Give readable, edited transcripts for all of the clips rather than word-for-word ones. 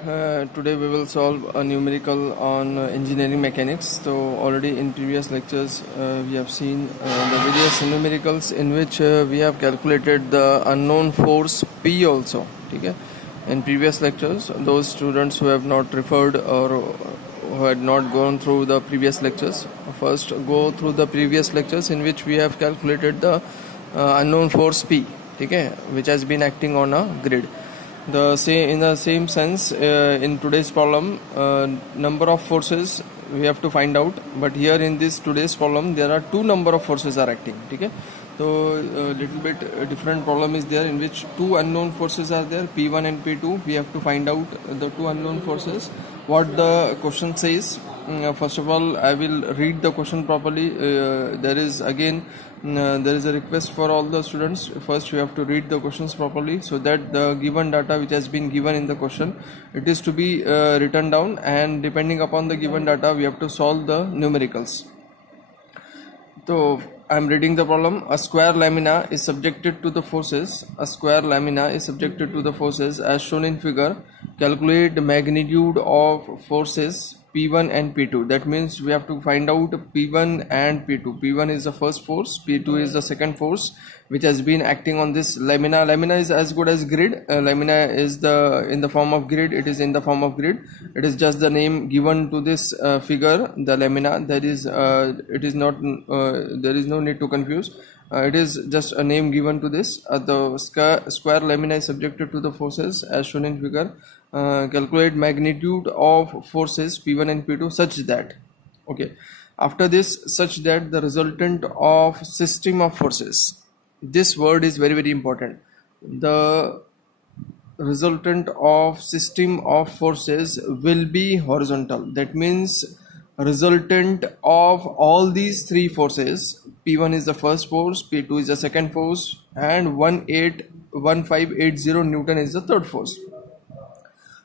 Today we will solve a numerical on engineering mechanics. So already in previous lectures we have seen the various numericals in which we have calculated the unknown force P also. Okay? In previous lectures, those students who have not referred or who had not gone through the previous lectures, first go through the previous lectures in which we have calculated the unknown force P, okay, which has been acting on a grid. In the same sense, in today's problem, number of forces we have to find out, but here in this today's problem there are two number of forces are acting. Okay, so a little bit different problem is there in which two unknown forces are there, P1 and P2. We have to find out the two unknown forces. What the question says. First of all, I will read the question properly. There is a request for all the students. First, you have to read the questions properly so that the given data which has been given in the question, it is to be written down, and depending upon the given data, we have to solve the numericals. So I am reading the problem. A square lamina is subjected to the forces. A square lamina is subjected to the forces as shown in figure. Calculate the magnitude of forces P1 and P2. That means we have to find out P1 and P2. P1 is the first force, P2 is the second force which has been acting on this lamina. Lamina is as good as grid. Lamina is in the form of grid. It is in the form of grid. It is just the name given to this figure, the lamina. That is, it is not. There is no need to confuse. It is just a name given to this. The square lamina is subjected to the forces as shown in figure. Calculate magnitude of forces P1 and P2 such that, okay, after this, such that the resultant of system of forces. This word is very, very important. The resultant of system of forces will be horizontal. That means resultant of all these three forces, P1 is the first force, P2 is the second force, and 1580 Newton is the third force.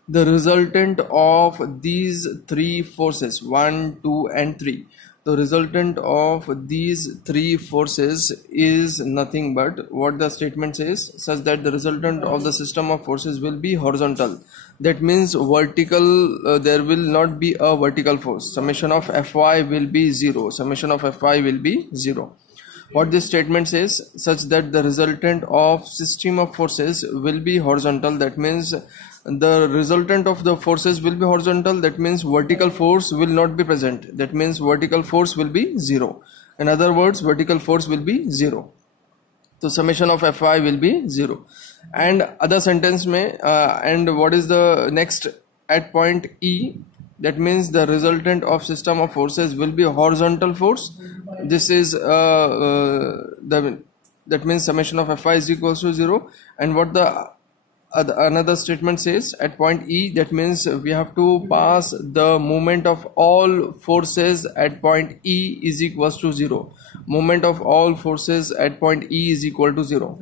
The resultant of these three forces, 1, 2 and 3, the resultant of these three forces is nothing but what the statement says, such that the resultant of the system of forces will be horizontal. That means vertical, there will not be a vertical force. Summation of Fy will be 0. Summation of Fy will be 0. What this statement says, such that the resultant of system of forces will be horizontal. That means the resultant of the forces will be horizontal. That means vertical force will not be present. That means vertical force will be 0. In other words, vertical force will be 0. So summation of Fy will be 0. And other sentence may and what is the next at point E? That means the resultant of system of forces will be horizontal force. This is that means summation of Fy is equals to 0. And what the another statement says at point E, that means we have to pass the moment of all forces at point E is equals to 0. Moment of all forces at point E is equal to 0.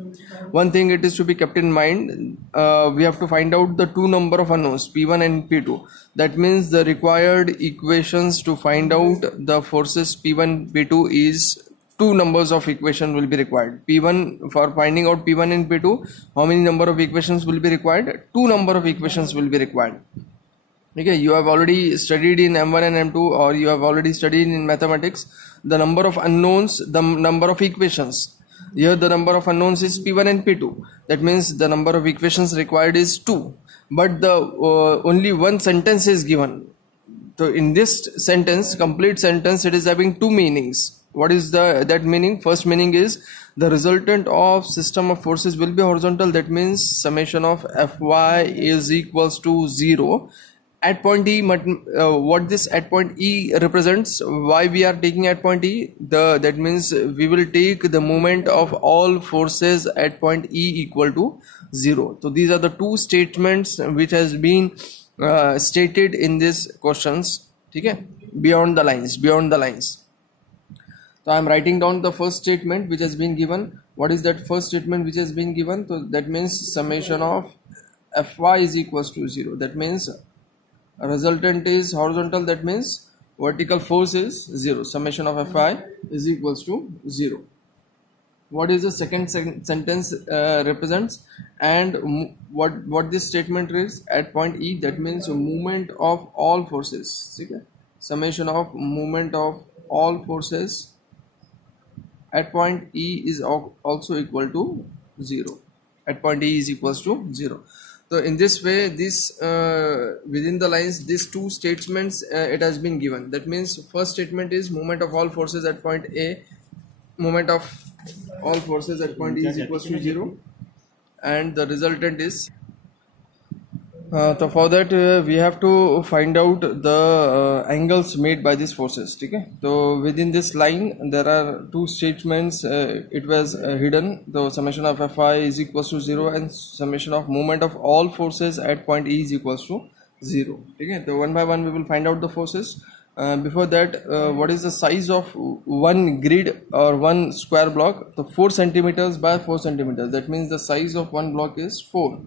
One thing it is to be kept in mind, we have to find out the two number of unknowns, P1 and P2. That means the required equations to find out the forces P1, P2 is two numbers of equation will be required. P1, for finding out P1 and P2, how many number of equations will be required? Two number of equations will be required. Okay, you have already studied in M1 and M2, or you have already studied in mathematics the number of unknowns, the number of equations. Here the number of unknowns is P1 and P2. That means the number of equations required is 2. But the only one sentence is given. So in this sentence, complete sentence, it is having two meanings. What is that meaning? First meaning is the resultant of system of forces will be horizontal. That means summation of Fy is equals to 0. At point E, what this at point E represents, why we are taking at point E, that means we will take the moment of all forces at point E equal to 0. So these are the two statements which has been stated in these questions. Okay? Beyond the lines. So I am writing down the first statement which has been given. What is that first statement which has been given? So that means summation of Fy is equals to 0. That means resultant is horizontal. That means vertical force is 0. Summation of Fy is equals to 0. what is the second sentence represents, and what this statement is at point E, that means movement of all forces. Okay? Summation of movement of all forces at point E is also equal to 0. At point E is equals to 0. So in this way, this within the lines, these two statements it has been given. That means first statement is movement of all forces at point A, movement of all forces at point E is equals to 0, and the resultant is so for that we have to find out the angles made by these forces. Okay? So within this line there are two statements, it was hidden. The summation of Fi is equals to 0 and summation of movement of all forces at point E is equals to 0. Okay? So one by one we will find out the forces. Before that, what is the size of one grid or one square block? So 4 centimeters by 4 centimeters. That means the size of one block is 4.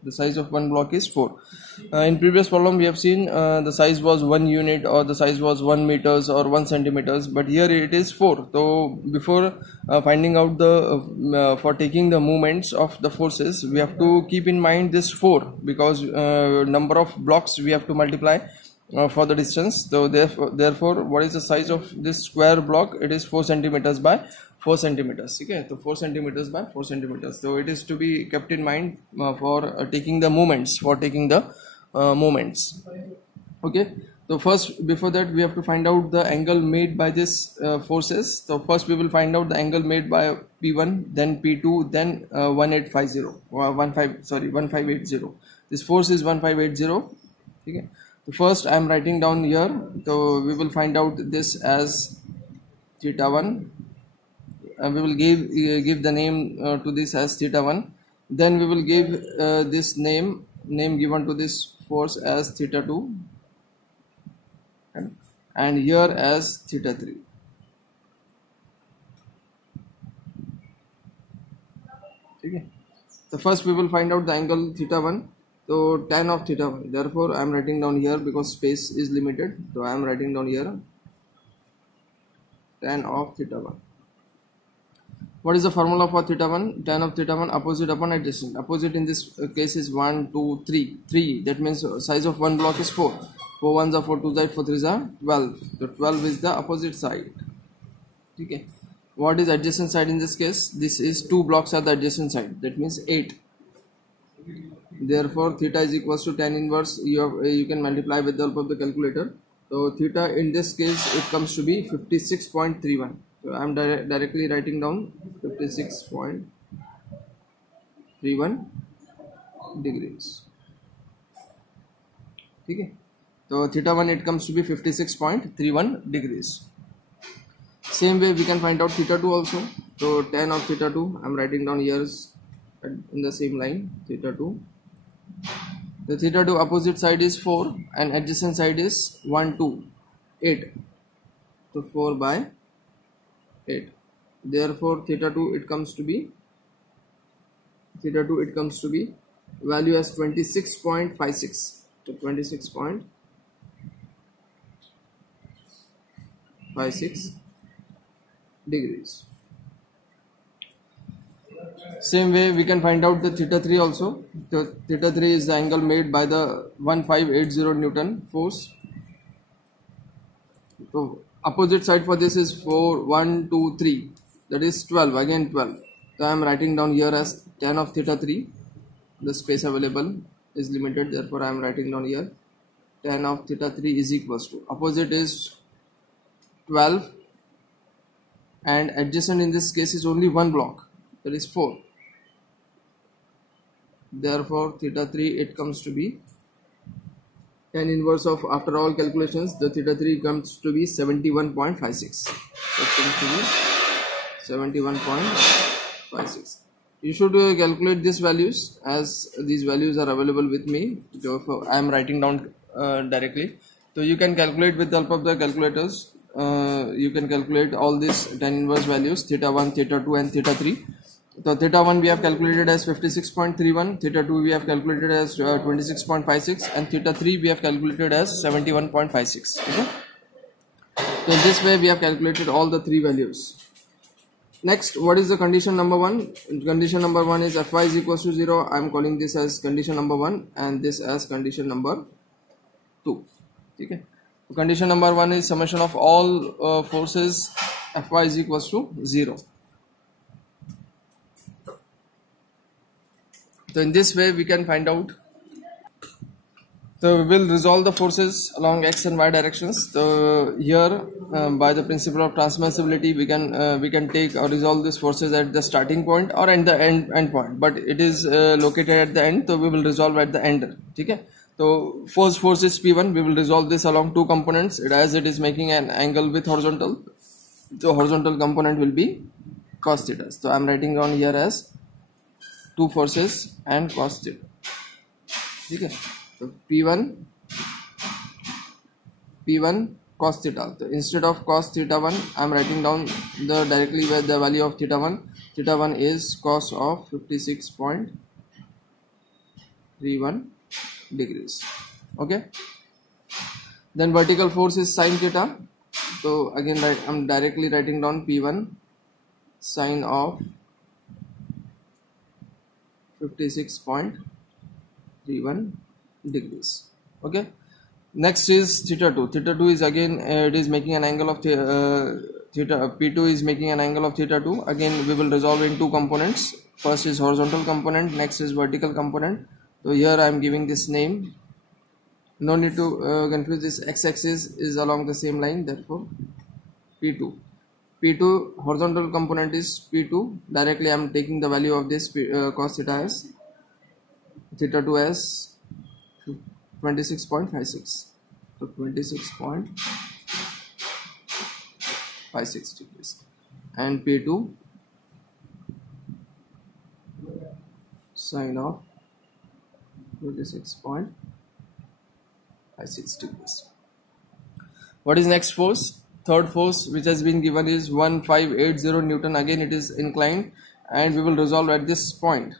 The size of one block is 4. In previous problem we have seen the size was 1 unit or the size was 1 meters or 1 centimeters, but here it is 4. So before finding out the for taking the movements of the forces, we have to keep in mind this 4, because number of blocks we have to multiply for the distance. So therefore what is the size of this square block? It is 4 centimeters by 4 centimeters. Okay, so 4 centimeters by 4 centimeters. So it is to be kept in mind for taking the moments, moments. Okay, so first, before that we have to find out the angle made by this forces. So first we will find out the angle made by P1, then P2, then 1580. This force is 1580. Okay. So first I am writing down here. So we will find out this as theta 1. We will give the name to this as theta 1. Then we will give this name given to this force as theta 2, and here as theta 3. Okay. So first we will find out the angle theta 1. So tan of theta 1. Therefore I am writing down here, because space is limited. So I am writing down here tan of theta 1. What is the formula for theta 1? Tan of theta 1 opposite upon adjacent. Opposite in this case is 1, 2, 3. 3. That means size of one block is 4. 4 ones are 4, 2 side, 4 3s are 12. So 12 is the opposite side. Okay. What is adjacent side in this case? This is 2 blocks are the adjacent side. That means 8. Therefore theta is equals to tan inverse. You can multiply with the help of the calculator. So theta in this case it comes to be 56.31. So I am directly writing down 56.31 degrees. Okay. So theta 1 it comes to be 56.31 degrees. Same way we can find out theta 2 also. So tan of theta 2 I am writing down here in the same line, theta 2. The theta 2 opposite side is 4 and adjacent side is 1, 2, 8. So 4 by 8. Therefore theta 2 it comes to be value as 26.56. So 26.56 degrees. Same way we can find out the theta 3 also. The theta 3 is the angle made by the 1580 Newton force. So opposite side for this is 4, 1, 2, 3. That is 12. Again 12. So I am writing down here as tan of theta 3. The space available is limited. Therefore I am writing down here tan of theta 3 is equals to, opposite is 12 and adjacent in this case is only one block. That is 4. Therefore theta 3 it comes to be tan inverse of, after all calculations, the theta 3 comes to be 71.56. That comes to be 71.56. You should calculate these values, as these values are available with me. So I am writing down directly. So you can calculate with the help of the calculators. You can calculate all these tan inverse values, theta 1, theta 2 and theta 3. So theta 1 we have calculated as 56.31, theta 2 we have calculated as 26.56 and theta 3 we have calculated as 71.56. Okay? So in this way we have calculated all the three values. Next, what is the condition number 1? Condition number 1 is Fy is equals to 0. I am calling this as condition number 1 and this as condition number 2. Okay. Condition number 1 is summation of all forces Fy is equals to 0. So in this way we can find out. So we will resolve the forces along x and y directions. So here, by the principle of transmissibility, we can take or resolve these forces at the starting point or at the end point. But it is located at the end, so we will resolve at the end. Okay. So force is P1. We will resolve this along two components. As it is making an angle with horizontal, the horizontal component will be cos theta. So I am writing down here as two forces and cos theta. Okay. So P1 cos theta. So instead of cos theta 1, I am writing down directly where the value of theta 1. Theta 1 is cos of 56.31 degrees. Okay. Then vertical force is sin theta. So again, I am directly writing down P1 sin of 56.31 degrees. Okay. Next is theta 2. Theta 2 is again it is making an angle of theta. P2 is making an angle of theta 2. Again we will resolve in two components. First is horizontal component, next is vertical component. So here I am giving this name. No need to confuse this. X-axis is along the same line, therefore P2 horizontal component is P2. Directly I am taking the value of this cos theta as theta 2 as 26.56. So 26.56 degrees. And P2 sin of 26.56 degrees. What is next force? Third force which has been given is 1580 Newton. Again it is inclined and we will resolve at this point.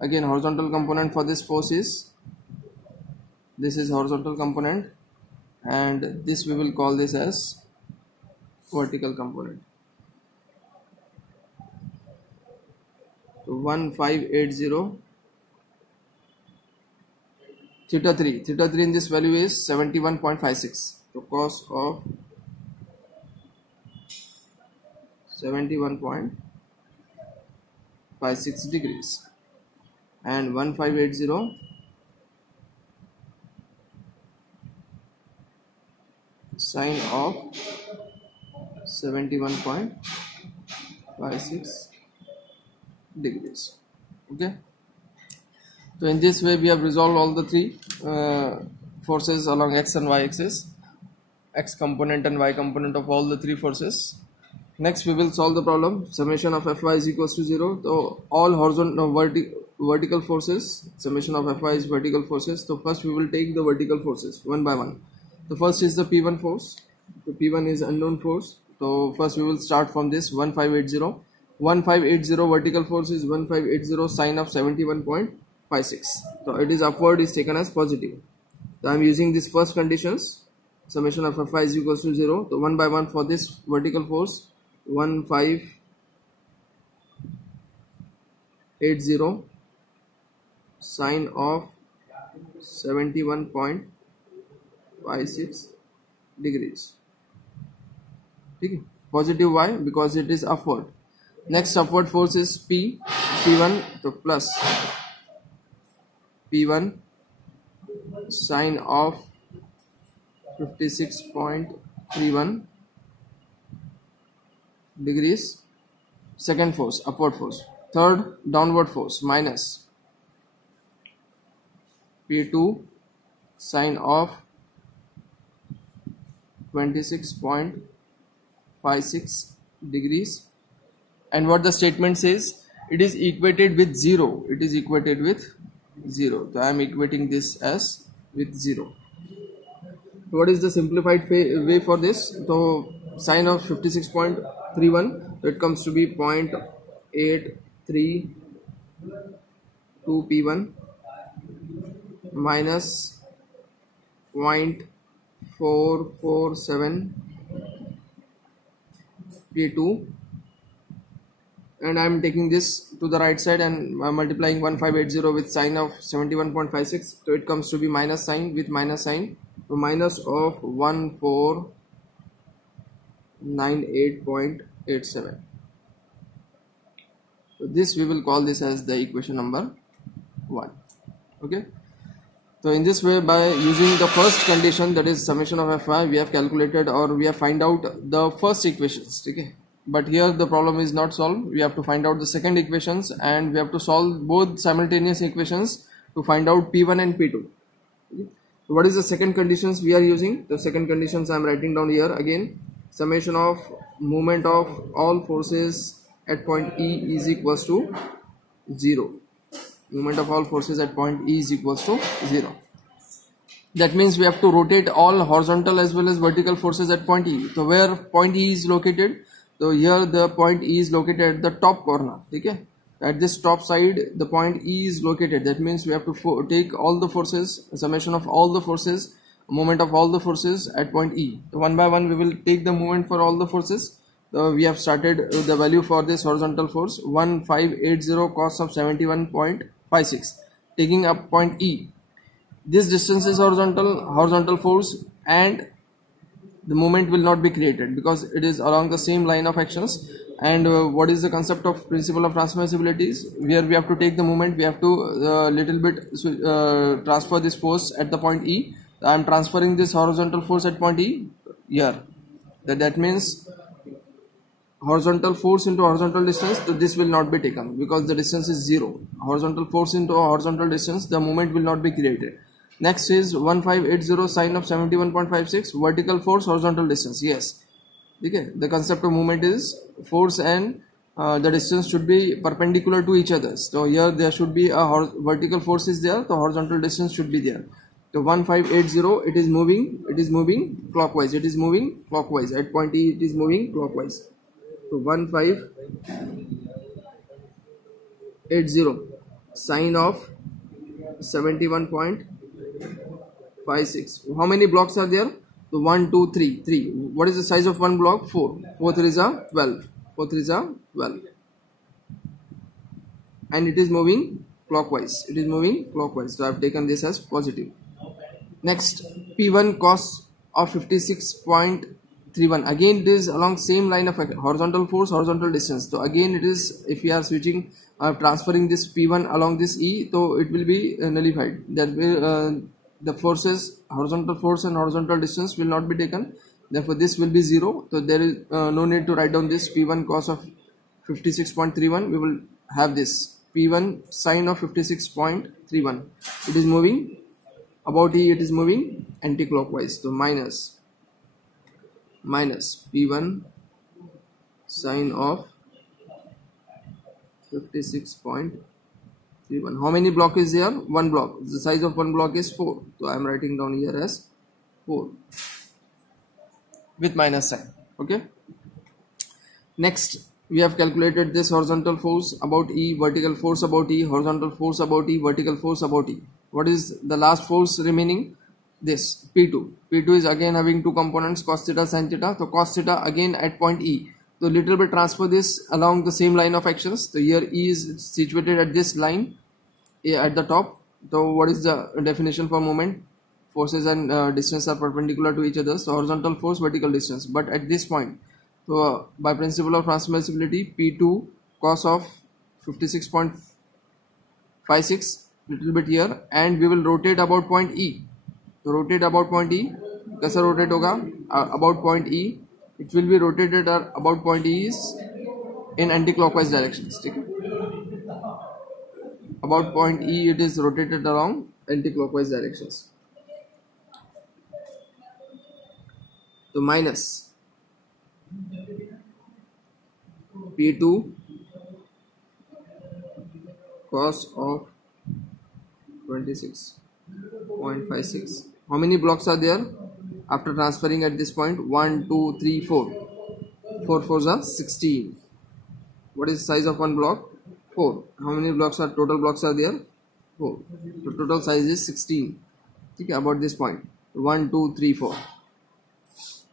Again horizontal component for this force is, this is horizontal component and this we will call this as vertical component. So 1580 theta 3 in this value is 71.56. So cos of 71.56 degrees and 1580 sin of 71.56 degrees. Okay. So in this way we have resolved all the three forces along x and y axis, x component and y component of all the three forces. Next we will solve the problem. Summation of Fy is equals to 0. So all horizontal vertical forces, summation of Fy is vertical forces. So first we will take the vertical forces one by one. The first is the P1 force. So P1 is unknown force. So first we will start from this 1580. 1580 vertical force is 1580 sin of 71.56. So it is upward is taken as positive. So I am using this first conditions. Summation of Fy is equals to 0. So one by one for this vertical force, 1580 sin of 71.56 degrees. Okay. Positive y because it is upward. Next upward force is P1, so plus P1 sin of 56.31 degrees. Second force, upward force. Third, downward force, minus P2 sin of 26.56 degrees. And what the statement says, it is equated with 0. It is equated with 0. So I am equating this as with 0. What is the simplified way for this? So sin of 56.31, so it comes to be 0.832 P1 minus 0.447 P2 and I'm taking this to the right side and multiplying 1580 with sign of 71.56, so it comes to be minus sign with minus sign, so minus of 1498.87. so this we will call this as the equation number 1. Okay, so in this way, by using the first condition, that is summation of Fy, we have calculated or we have find out the first equations. Okay, but here the problem is not solved. We have to find out the second equations, and we have to solve both simultaneous equations to find out P1 and P2. Okay. So what is the second conditions we are using? The second conditions I am writing down here again. Summation of moment of all forces at point E is equals to 0. Moment of all forces at point E is equals to 0. That means we have to rotate all horizontal as well as vertical forces at point E. So where point E is located? So here the point E is located at the top corner. Okay? At this top side the point E is located. That means we have to take all the forces, summation of all the forces, moment of all the forces at point E. So one by one we will take the moment for all the forces. So we have started the value for this horizontal force 1580 cos of 71.56, taking up point E. This distance is horizontal force, and the moment will not be created because it is along the same line of actions. And what is the concept of principle of transmissibilities? Where we have to take the moment, we have to little bit transfer this force at the point E. I am transferring this horizontal force at point E here. That means horizontal force into horizontal distance, so this will not be taken because the distance is 0. Horizontal force into horizontal distance, the moment will not be created. Next is 1580 sine of 71.56, vertical force, horizontal distance. Yes, okay. The concept of movement is force and the distance should be perpendicular to each other. So here there should be a vertical force is there, the horizontal distance should be there. So 1580, it is moving clockwise. It is moving clockwise at point E. It is moving clockwise. So 1580 sine of 71.56. How many blocks are there? So 1, 2, 3. 3. What is the size of one block? 4. 4 3 is a 12. 4 3 is a 12. And it is moving clockwise. It is moving clockwise. So I have taken this as positive. Next, P1 cos of 56.31. Again it is along same line of horizontal force, horizontal distance. So again it is, if we are switching transferring this P1 along this E, so it will be nullified. That will the forces, horizontal force and horizontal distance will not be taken. Therefore this will be 0. So there is no need to write down this P1 cos of 56.31. We will have this P1 sine of 56.31. It is moving about E, it is moving anti-clockwise. So minus P1 sine of 56.31. How many block is there? One block. The size of one block is 4. So I am writing down here as 4 with minus sign. Okay. Next, we have calculated this horizontal force about E, vertical force about E, horizontal force about E, vertical force about E. What is the last force remaining? This P2. P2 is again having two components, cos theta, sin theta. So cos theta again at point E. So little bit transfer this along the same line of actions. So here E is situated at this line at the top. So what is the definition for moment? Forces and distance are perpendicular to each other. So horizontal force, vertical distance. But at this point, so by principle of transmissibility, P2 cos of 56.56, little bit here, and we will rotate about point E. So rotate about point E. कैसा rotate होगा? About point E. It will be rotated about point E is in anti-clockwise directions. Okay? About point E, it is rotated along anti-clockwise directions. So minus P2 cos of 26.56. How many blocks are there after transferring at this point? 1, 2, 3, 4. 4 4s are 16. What is the size of one block? 4. How many blocks are total blocks are there? 4. So total size is 16. Okay, about this point 1, 2, 3, 4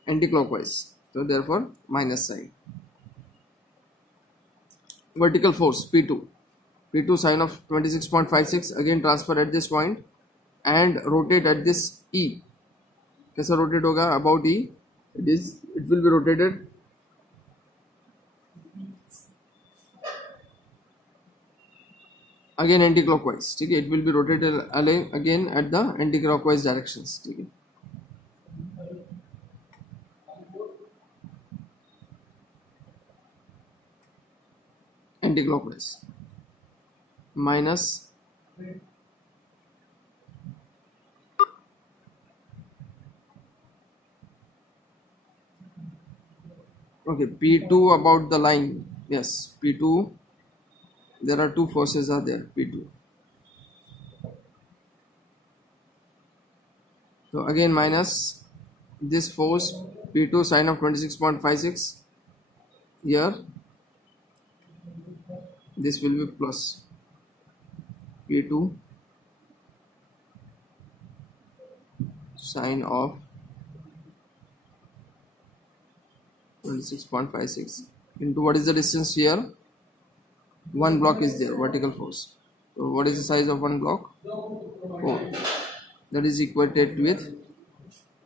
anti-clockwise. So therefore minus sign. vertical force P2 sine of 26.56, again transfer at this point and rotate at this E. कैसा rotate होगा? About E. It will be rotated again anti-clockwise. ठीक है, it will be rotated again at the anti-clockwise directions. ठीक है, anti-clockwise minus okay P2 about the line. Yes, P2, there are two forces are there. P2, so again minus this force P2 sine of 26.56, here this will be plus P2 sine of 26.56 into what is the distance here? One block is there, vertical force. So what is the size of one block? 4. That is equated with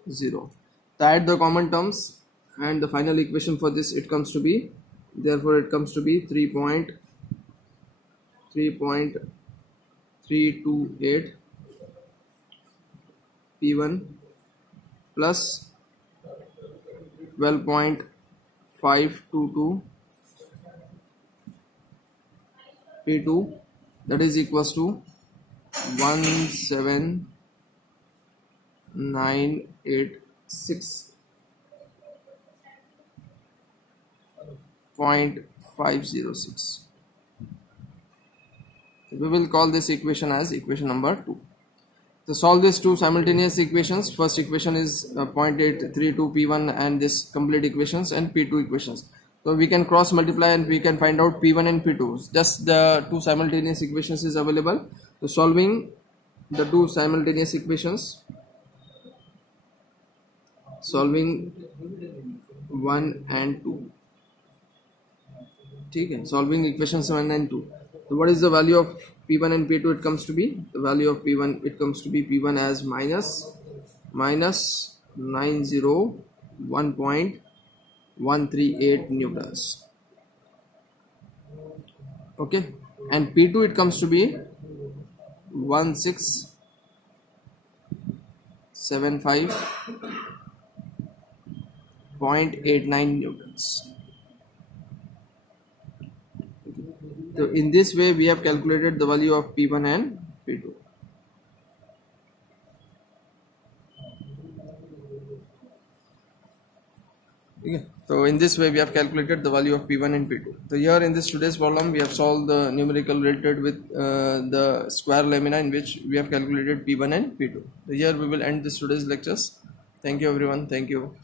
0. So add the common terms and the final equation for this, it comes to be, therefore it comes to be 3.328 P1 plus 12.522 P2, that is equals to 17986.506. We will call this equation as equation number 2. To solve these two simultaneous equations, first equation is 0.832 P1 and this complete equations and P2 equations. So we can cross multiply and we can find out P1 and P2. Just the two simultaneous equations is available. So solving the two simultaneous equations, solving 1 and 2. Okay, solving equations 1 and 2. So what is the value of P1 and P2? It comes to be, the value of P1, it comes to be P1 as minus 901.138 newtons. Okay, and P2 it comes to be 1675.89 newtons. So in this way we have calculated the value of P1 and P2. Okay. So in this way we have calculated the value of P1 and P2. So here in this today's problem we have solved the numerical related with the square lamina in which we have calculated P1 and P2. So here we will end this today's lectures. Thank you everyone. Thank you.